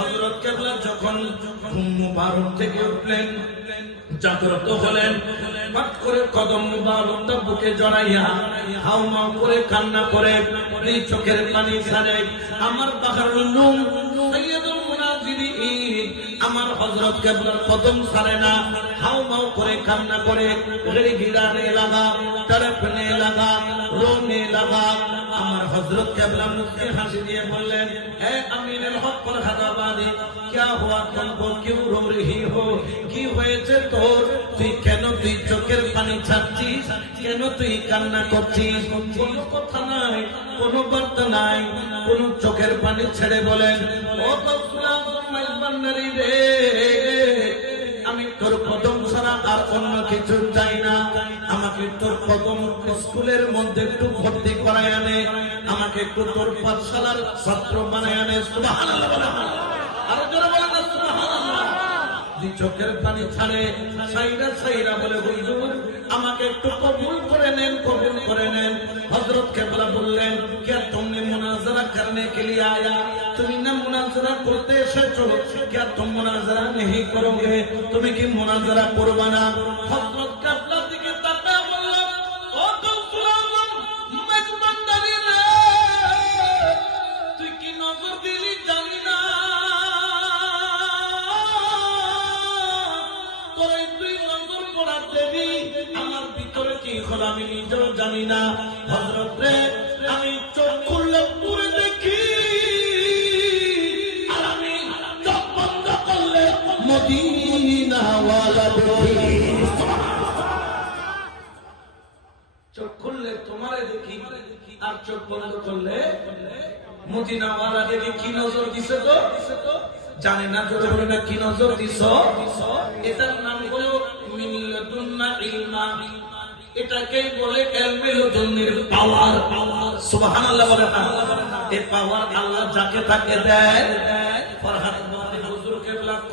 হযরত কেবলা যখন মুবারক থেকে উঠলেন, জাগ্রত হলেন পাট করে কদম মুবারকটা বুকে জড়াইয়া হাউ মাউ করে কান্না করে দুই চোখের পানি ছাড়ে, আমার বাহারুল নুম আমার হযরত কেবলার কদম ছাড়ে না। হাউ মাউ করে কান্না করে গড়ি গিরানে লাগা তড়পনে লাগা রোনে লাগা আমার হযরত কেবলা মুখে হাসি দিয়ে বললেন হে আমিনুল হক ফরহাদাবাদী क्या हुआ तुमको क्यों रो रही हो কি হয়েছে তোর তুই কেন তুই চোখের পানি ছাড়ছিস কেন তুই কান্না করছিস কোনো কথা নাই কোনো বার্তা নাই কোন চোখের পানি ছেড়ে বলেন ও গফুরান মাইজবান্নারি রে আমি তোর কদম ছাড়া আর অন্য কিছু চাই না। আমাকে তোর প্রথম স্কুলের মধ্যে একটু ভর্তি করায় আনে। আমাকে একটু তোর পাঠশালার ছাত্র বানায় আনে। চোখের পানি ছাড়ে, সাইরা সাইরা বলে, হুজুর, আমাকে একটু কবুল করে নেন, কবুল করে নেন। হজরত কেবলা বললেন, কে তুমি মোনাজারা করনে কে লিয়ে আয়া তুমি করতে এসেছো কে तुम मुनाजरा नहीं करोगे তুমি কি মুনাজরা করবে না হযরত কেবলা দিকে তাকায় বললেন ও গৌসুল আজম মেজবান্দারি রে তুই কি নজর দিলি জানি না তোর এই দুই নজর পড়ার দেবী আমার ভিতরে কি হল আমি নিজেও জানি না হজরত রে আমি চোখ তো? জানে না জোরে বলে না কি নজর দিছ? এটার নাম হলো মিল্লাতুন্না বলে এলমেলুদুন্নির পাওয়ার। সুবহানাল্লাহ বলে পাওয়ার আল্লাহ যাকে তাকে দেয়, ফরহাদ